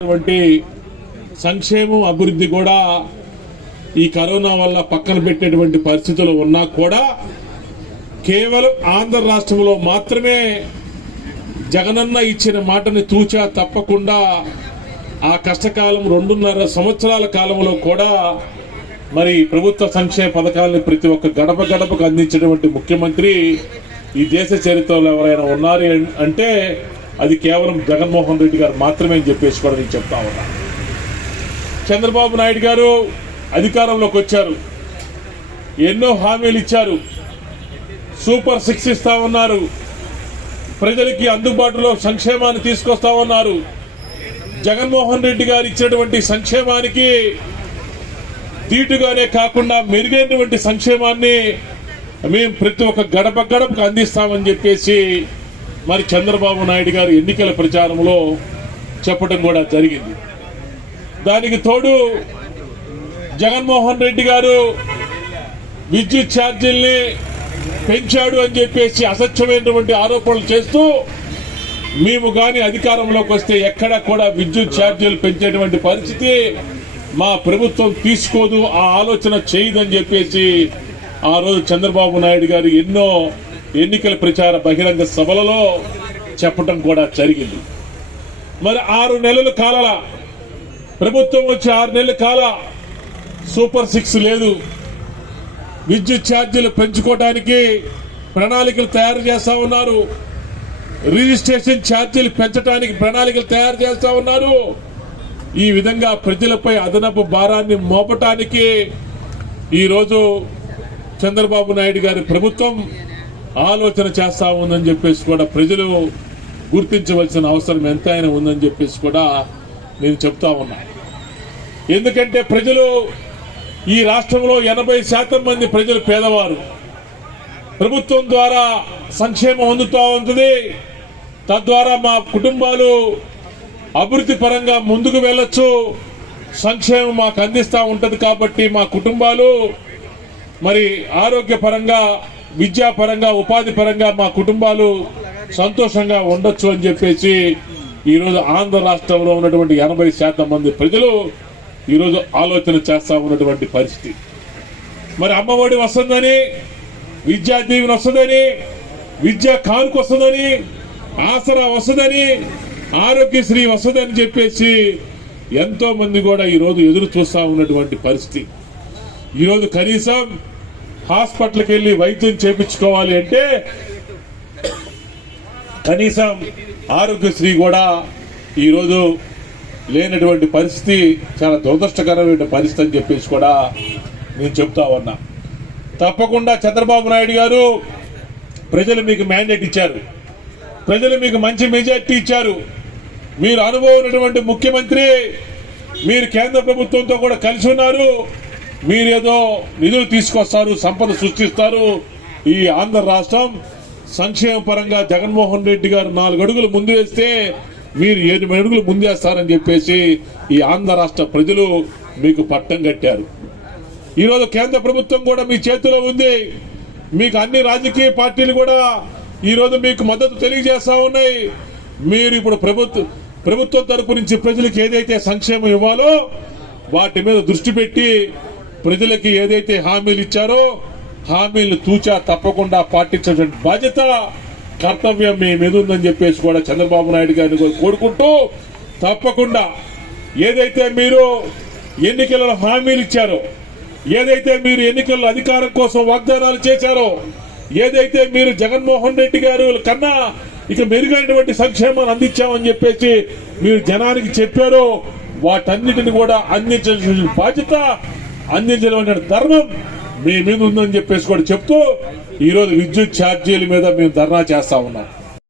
వంటి సంక్షేమం అభివృద్ధి కూడా ఈ కరోనా వల్ల పక్కన పెట్టేటువంటి పరిస్థితులు ఉన్నా కూడా కేవలం ఆంధ్ర రాష్ట్రంలో మాత్రమే జగనన్న ఇచ్చిన మాటని తూచా తప్పకుండా ఆ కష్టకాలం రెండున్నర సంవత్సరాల కాలంలో కూడా మరి ప్రభుత్వ సంక్షేమ పథకాలను ప్రతి ఒక్క గడప గడపకు అందించినటువంటి ముఖ్యమంత్రి ఈ దేశ చరిత్రలో ఎవరైనా ఉన్నారు అంటే అది కేవలం జగన్మోహన్ రెడ్డి గారు మాత్రమే అని చెప్పేసి కూడా నేను చెప్తా ఉన్నా. చంద్రబాబు నాయుడు గారు అధికారంలోకి వచ్చారు. ఎన్నో హామీలు ఇచ్చారు. సూపర్ సిక్స్ ఇస్తా ఉన్నారు. ప్రజలకి అందుబాటులో సంక్షేమాన్ని తీసుకొస్తా ఉన్నారు. జగన్మోహన్ రెడ్డి గారు ఇచ్చినటువంటి సంక్షేమానికి దీటుగానే కాకుండా మెరుగైనటువంటి సంక్షేమాన్ని మేము ప్రతి ఒక్క గడప గడపకు అందిస్తామని చెప్పేసి మరి చంద్రబాబు నాయుడు గారు ఎన్నికల ప్రచారంలో చెప్పడం కూడా జరిగింది. దానికి తోడు జగన్మోహన్ రెడ్డి గారు విద్యుత్ ఛార్జీల్ని పెంచాడు అని చెప్పేసి అసత్యమైనటువంటి ఆరోపణలు చేస్తూ మేము కానీ అధికారంలోకి వస్తే ఎక్కడ కూడా విద్యుత్ ఛార్జీలు పెంచేటువంటి పరిస్థితి మా ప్రభుత్వం తీసుకోదు ఆ ఆలోచన చేయదని చెప్పేసి ఆ రోజు చంద్రబాబు నాయుడు గారు ఎన్నో ఎన్నికల ప్రచార బహిరంగ సభలలో చెప్పడం కూడా జరిగింది. మరి ఆరు నెలల కాలాల ప్రభుత్వం వచ్చి ఆరు నెలల కాల సూపర్ సిక్స్ లేదు. విద్యుత్ ఛార్జీలు పెంచుకోవడానికి ప్రణాళికలు తయారు చేస్తా ఉన్నారు. రిజిస్ట్రేషన్ ఛార్జీలు పెంచడానికి ప్రణాళికలు తయారు చేస్తా ఉన్నారు. ఈ విధంగా ప్రజలపై అదనపు భారాన్ని మోపటానికి ఈరోజు చంద్రబాబు నాయుడు గారి ప్రభుత్వం ఆలోచన చేస్తా ఉందని చెప్పేసి కూడా ప్రజలు గుర్తించవలసిన అవసరం ఎంతైనా ఉందని చెప్పేసి కూడా నేను చెప్తా ఉన్నా. ఎందుకంటే ప్రజలు ఈ రాష్ట్రంలో ఎనభై శాతం మంది ప్రజలు పేదవారు. ప్రభుత్వం ద్వారా సంక్షేమం అందుతూ ఉంటుంది. తద్వారా మా కుటుంబాలు అభివృద్ధి పరంగా ముందుకు వెళ్ళొచ్చు. సంక్షేమం మాకు అందిస్తూ ఉంటుంది కాబట్టి మా కుటుంబాలు మరి ఆరోగ్యపరంగా విద్యాపరంగా ఉపాధి పరంగా మా కుటుంబాలు సంతోషంగా ఉండొచ్చు అని చెప్పేసి ఈరోజు ఆంధ్ర రాష్ట్రంలో ఉన్నటువంటి ఎనభై శాతం మంది ప్రజలు ఈరోజు ఆలోచన చేస్తా ఉన్నటువంటి పరిస్థితి. మరి అమ్మఒడి వస్తుందని విద్యా దీవెన వస్తుందని విద్యా కానుక వస్తుందని ఆసరా వస్తుందని ఆరోగ్యశ్రీ వస్తుందని చెప్పేసి ఎంతో మంది కూడా ఈరోజు ఎదురు చూస్తా ఉన్నటువంటి పరిస్థితి. ఈరోజు కనీసం హాస్పిటల్కి వెళ్ళి వైద్యం చేపించుకోవాలి అంటే కనీసం ఆరోగ్యశ్రీ కూడా ఈరోజు లేనటువంటి పరిస్థితి చాలా దురదృష్టకరమైన పరిస్థితి అని చెప్పేసి కూడా నేను చెప్తా ఉన్నా. తప్పకుండా చంద్రబాబు నాయుడు గారు ప్రజలు మీకు మ్యాండేట్ ఇచ్చారు. ప్రజలు మీకు మంచి మెజార్టీ ఇచ్చారు. మీరు అనుభవం ఉన్నటువంటి ముఖ్యమంత్రి మీరు కేంద్ర ప్రభుత్వంతో కూడా కలిసి ఉన్నారు. మీరేదో నిధులు తీసుకొస్తారు సంపద సృష్టిస్తారు. ఈ ఆంధ్ర రాష్ట్రం సంక్షేమ పరంగా జగన్మోహన్ రెడ్డి గారు నాలుగు అడుగులు ముందు వేస్తే మీరు ఏడు అడుగులు ముందేస్తారని చెప్పేసి ఈ ఆంధ్ర రాష్ట్ర ప్రజలు మీకు పట్టం కట్టారు. ఈరోజు కేంద్ర ప్రభుత్వం కూడా మీ చేతిలో ఉంది. మీకు అన్ని రాజకీయ పార్టీలు కూడా ఈరోజు మీకు మద్దతు తెలియజేస్తా ఉన్నాయి. మీరు ఇప్పుడు ప్రభుత్వ ప్రభుత్వం తరపు నుంచి ప్రజలకు ఏదైతే సంక్షేమం ఇవ్వాలో వాటి మీద దృష్టి పెట్టి ప్రజలకి ఏదైతే హామీలు ఇచ్చారో హామీలు తూచా తప్పకుండా పాటించినటువంటి బాధ్యత కర్తవ్యం మీ మీద ఉందని చెప్పేసి కూడా చంద్రబాబు నాయుడు గారిని కోరుకుంటూ తప్పకుండా ఏదైతే మీరు ఎన్నికలలో హామీలు ఇచ్చారో ఏదైతే మీరు ఎన్నికల్లో అధికారం కోసం వాగ్దానాలు చేశారో ఏదైతే మీరు జగన్మోహన్ రెడ్డి గారు కన్నా ఇక మెరుగైనటువంటి సంక్షేమాన్ని అందించామని చెప్పేసి మీరు జనానికి చెప్పారో వాటన్నిటిని కూడా అందించాల్సిన బాధ్యత అందించడం ధర్మం మీ మీద ఉందని చెప్పేసి కూడా చెప్తూ ఈరోజు విద్యుత్ ఛార్జీల మీద మేము ధర్నా చేస్తా ఉన్నాం.